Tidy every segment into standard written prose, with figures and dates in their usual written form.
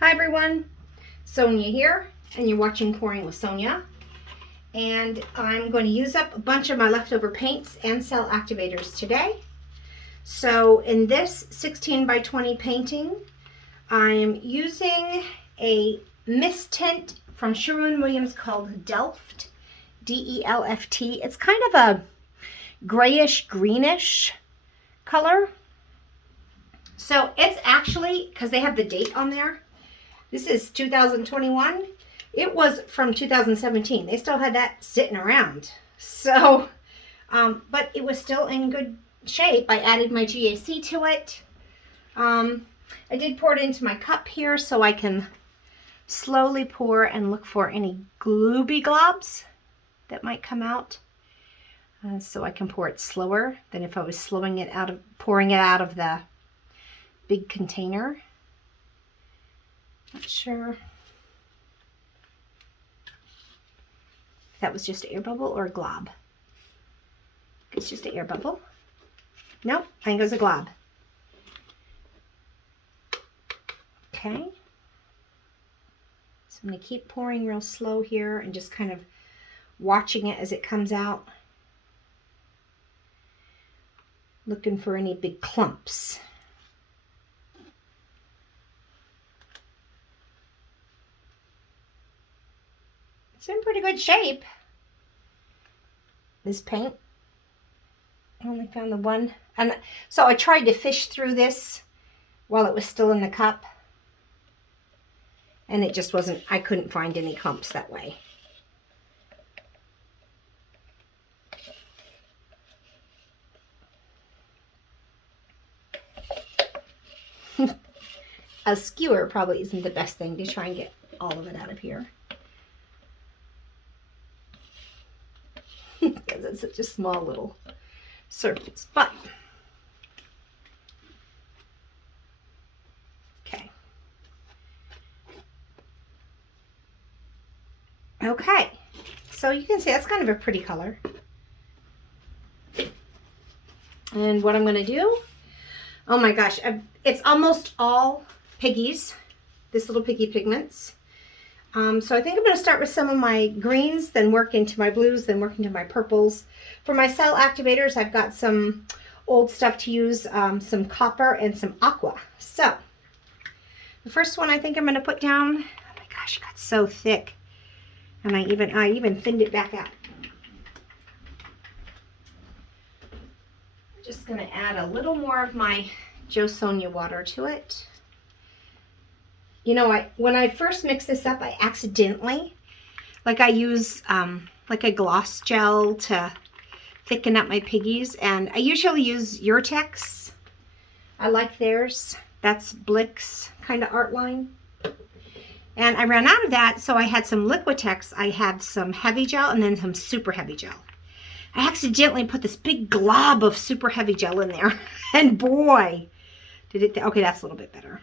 Hi everyone, Sonia here, and you're watching Pouring with Sonia. And I'm going to use up a bunch of my leftover paints and cell activators today. So in this 16 by 20 painting, I'm using a mist tint from Sherwin-Williams called Delft, D-E-L-F-T. It's kind of a grayish greenish color. So it's actually, because they have the date on there, this is 2021. It was from 2017. They still had that sitting around. So, but it was still in good shape. I added my GAC to it. I did pour it into my cup here so I can slowly pour and look for any glooby globs that might come out. So I can pour it slower than if I was pouring it out of the big container. Not sure if that was just an air bubble or a glob. It's just an air bubble. Nope, I think it was a glob. Okay. So I'm going to keep pouring real slow here and just kind of watching it as it comes out. Looking for any big clumps. It's in pretty good shape, this paint. I only found the one. And so I tried to fish through this while it was still in the cup. And it just wasn't, I couldn't find any clumps that way. A skewer probably isn't the best thing to try and get all of it out of here. Because it's such a small little surface, but okay, so you can see that's kind of a pretty color. And what I'm going to do, oh my gosh, it's almost all Piggies, this little Piggy Pigments. So I think I'm going to start with some of my greens, then work into my blues, then work into my purples. For my cell activators, I've got some old stuff to use, some copper and some aqua. So the first one I think I'm going to put down, oh my gosh, it got so thick. And I even thinned it back out. I'm just going to add a little more of my Jo Sonja water to it. You know, when I first mixed this up, I accidentally, I use like a gloss gel to thicken up my piggies, and I usually use Urtex. I like theirs. That's Blick's kind of art line. And I ran out of that, so I had some Liquitex. I had some heavy gel and then some super heavy gel. I accidentally put this big glob of super heavy gel in there, and boy, did it, okay, that's a little bit better.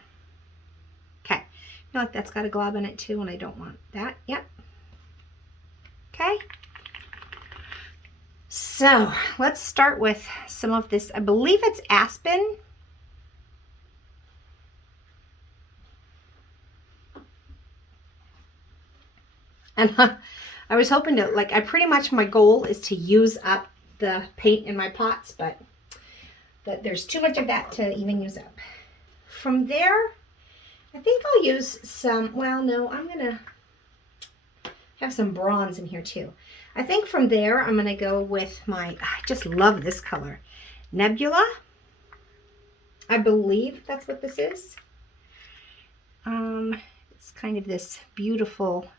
I feel like that's got a glob in it too, and I don't want that. Yep. Okay. So let's start with some of this. I believe it's Aspen. And I was hoping to, I pretty much, my goal is to use up the paint in my pots, but there's too much of that to even use up. From there, I think I'll use some, well, no, I'm going to have some bronze in here too. I think from there, I'm going to go with I just love this color, Nebula. I believe that's what this is. It's kind of this beautiful,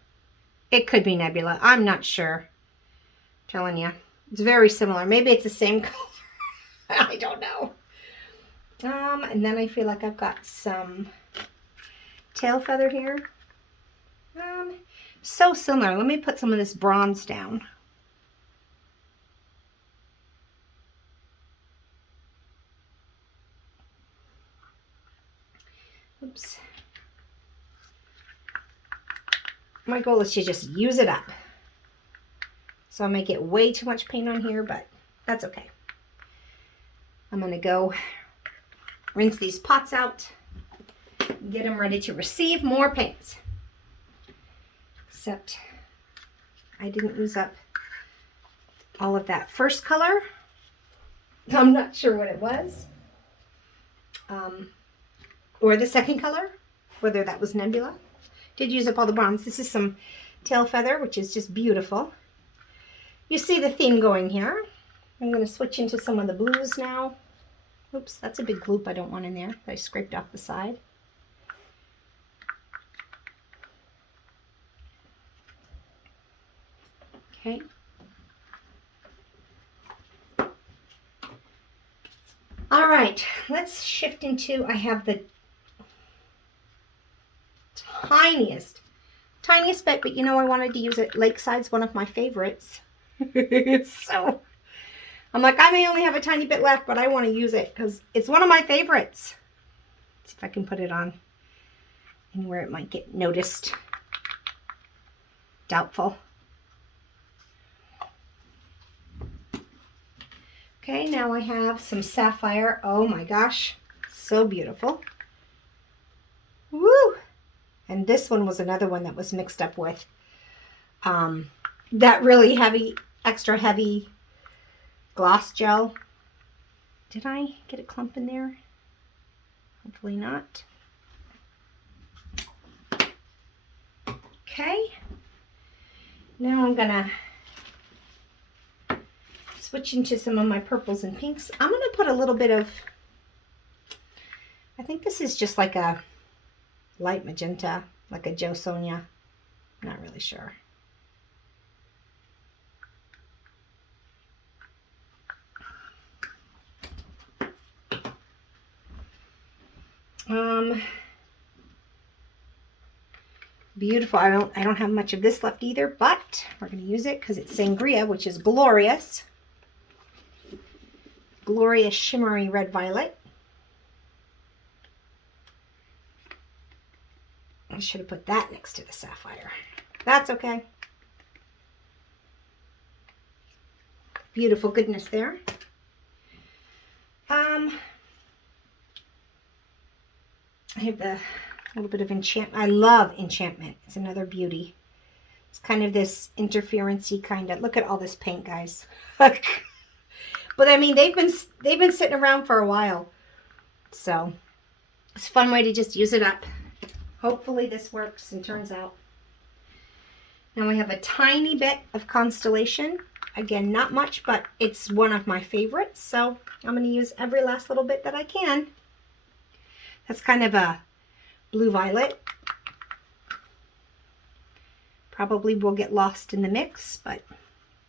it could be Nebula. I'm not sure. I'm telling you. It's very similar. Maybe it's the same color. I don't know. And then I feel like I've got some tail feather here. So similar. Let me put some of this bronze down. Oops. My goal is to just use it up. So I may get way too much paint on here, but that's okay. I'm going to go rinse these pots out, get them ready to receive more paints. Except I didn't use up all of that first color. I'm not sure what it was. Or the second color, whether that was Nebula. Did use up all the bronze. This is some tail feather, which is just beautiful. You see the theme going here. I'm going to switch into some of the blues now. Oops, that's a big gloop I don't want in there. I scraped off the side. Okay. All right, let's shift into, I have the tiniest bit, but you know I wanted to use it. Lakeside's one of my favorites. So I'm like, I may only have a tiny bit left, but I want to use it because it's one of my favorites. Let's see if I can put it on anywhere it might get noticed. Doubtful. Okay, now I have some sapphire. Oh my gosh, so beautiful. Woo! And this one was another one that was mixed up with that really heavy, extra heavy gloss gel. Did I get a clump in there? Hopefully not. Okay. Now I'm gonna switch into some of my purples and pinks. I'm gonna put a little bit of, I think this is just like a light magenta, like a Jo Sonja. I'm not really sure. Beautiful. I don't have much of this left either, but we're going to use it because it's Sangria, which is glorious. Glorious shimmery red violet. I should have put that next to the sapphire. That's okay. Beautiful goodness there. I have the little bit of enchantment. I love enchantment. It's another beauty. It's kind of this interference-y kind of. Look at all this paint, guys. But I mean, they've been sitting around for a while, so it's a fun way to just use it up. Hopefully this works and turns out. Now I have a tiny bit of Constellation. Again, not much, but it's one of my favorites, so I'm going to use every last little bit that I can. That's kind of a blue violet. Probably will get lost in the mix, but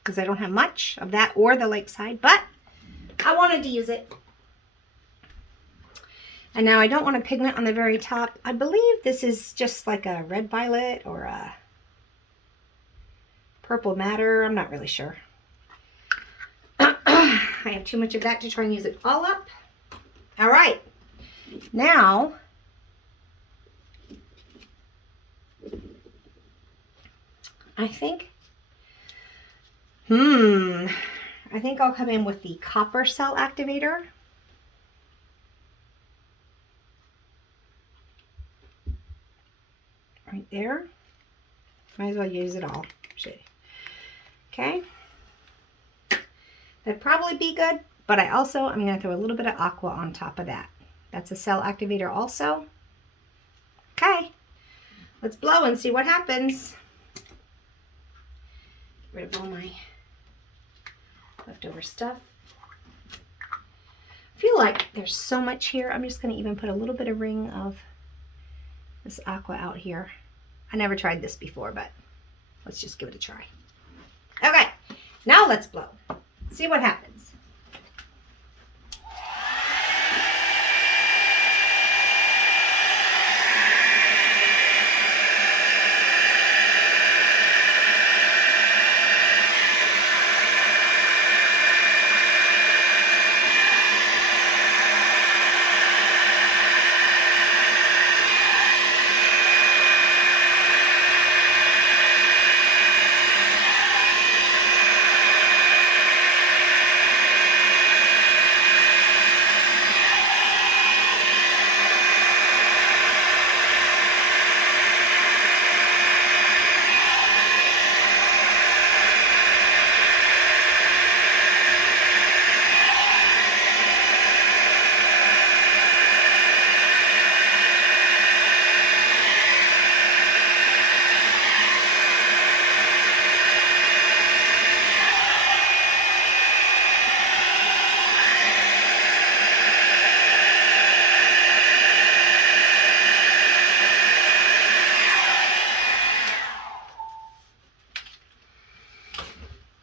because I don't have much of that or the Lakeside, but I wanted to use it. And now I don't want a pigment on the very top. I believe this is just like a red violet or a purple madder. I'm not really sure. I have too much of that to try and use it all up. All right. Now, I think I'll come in with the Copper Cell Activator. Right there. Might as well use it all. Shit. Okay. That'd probably be good, but I'm going to throw a little bit of aqua on top of that. That's a cell activator also. Okay. Let's blow and see what happens. Get rid of all my leftover stuff. I feel like there's so much here. I'm just going to even put a little bit of ring of this aqua out here. I never tried this before, but let's just give it a try. Okay, now let's blow. See what happens.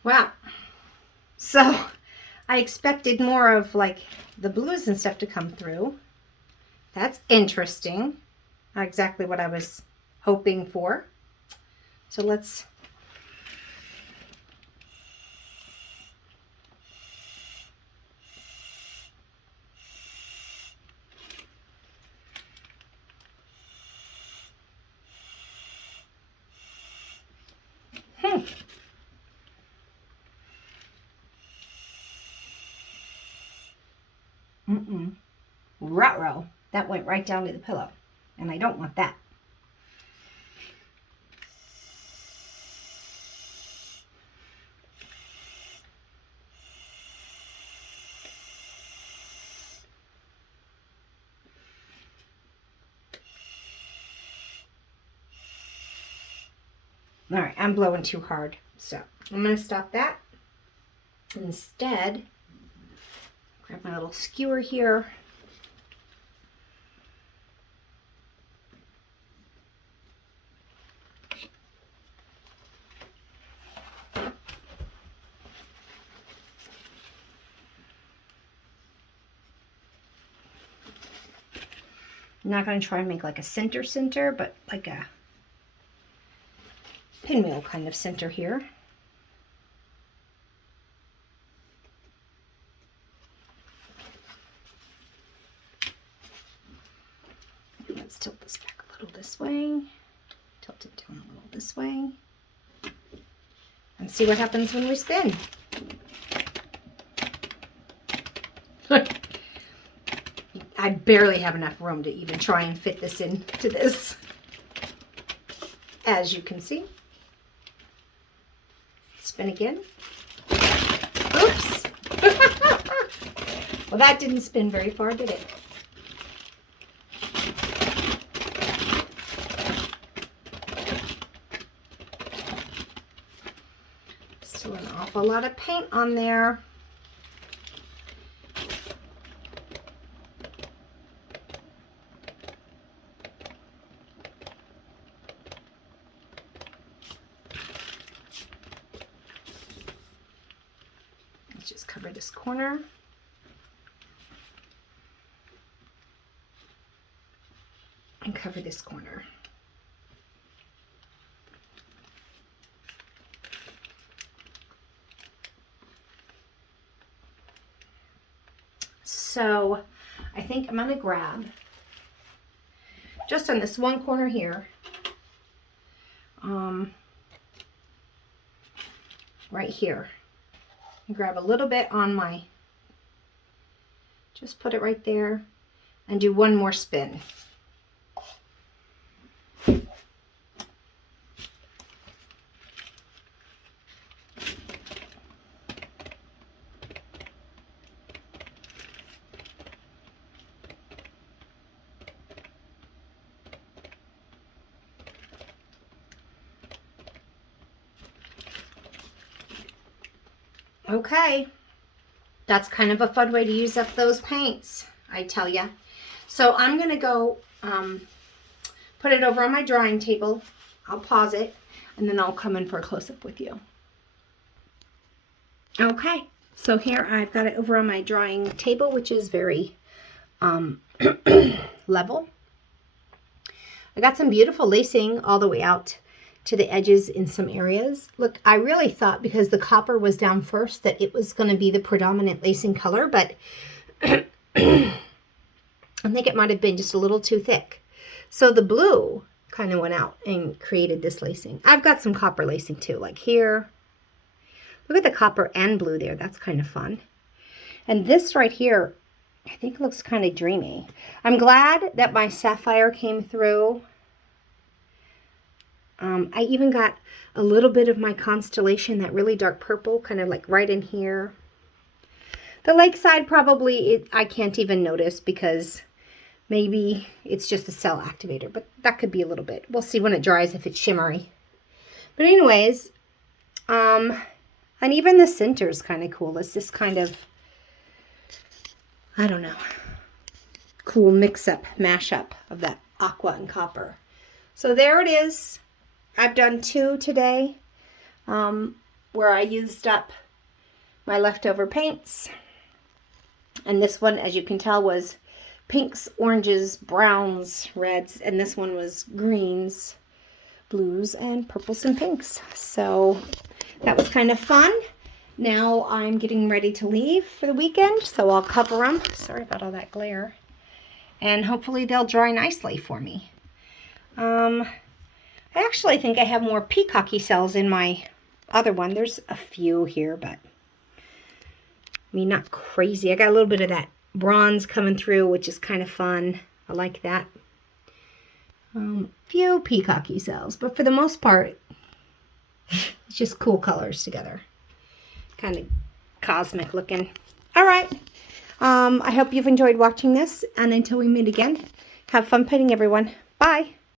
Wow. So I expected more of like the blues and stuff to come through. That's interesting. Not exactly what I was hoping for. So let's Ruh-roh. That went right down to the pillow. And I don't want that. All right, I'm blowing too hard. So I'm going to stop that. Instead, grab my little skewer here. I'm not going to try and make like a center, but like a pinwheel kind of center here. Let's tilt this back a little this way. Tilt it down a little this way. And see what happens when we spin. I barely have enough room to even try and fit this into this, as you can see. Spin again. Oops. Well, that didn't spin very far, did it? Still an awful lot of paint on there. Just cover this corner. And cover this corner. So I think I'm going to grab, just on this one corner here, right here. Grab a little bit on my, just put it right there and do one more spin. Okay, that's kind of a fun way to use up those paints, I tell ya. So I'm going to go put it over on my drawing table. I'll pause it, and then I'll come in for a close-up with you. Okay, so here I've got it over on my drawing table, which is very level. I got some beautiful lacing all the way out to the edges in some areas. Look, I really thought because the copper was down first that it was going to be the predominant lacing color, but I think it might have been just a little too thick. So the blue kind of went out and created this lacing. I've got some copper lacing too, like here. Look at the copper and blue there. That's kind of fun. And this right here, I think looks kind of dreamy. I'm glad that my sapphire came through. I even got a little bit of my constellation, that really dark purple, kind of like right in here. The lakeside probably, I can't even notice because maybe it's just a cell activator, but that could be a little bit. We'll see when it dries if it's shimmery. But anyways, and even the center is kind of cool. It's this kind of, I don't know, cool mix-up, mash-up of that aqua and copper. So there it is. I've done 2 today. One where I used up my leftover paints. And this one, as you can tell, was pinks, oranges, browns, reds, and this one was greens, blues, and purples and pinks. So that was kind of fun. Now I'm getting ready to leave for the weekend, so I'll cover them. Sorry about all that glare. And hopefully they'll dry nicely for me. I actually think I have more peacocky cells in my other one. There's a few here, but I mean, not crazy. I got a little bit of that bronze coming through, which is kind of fun. I like that. Few peacocky cells, but for the most part, it's just cool colors together. Kind of cosmic looking. All right. I hope you've enjoyed watching this, and until we meet again, have fun painting, everyone. Bye.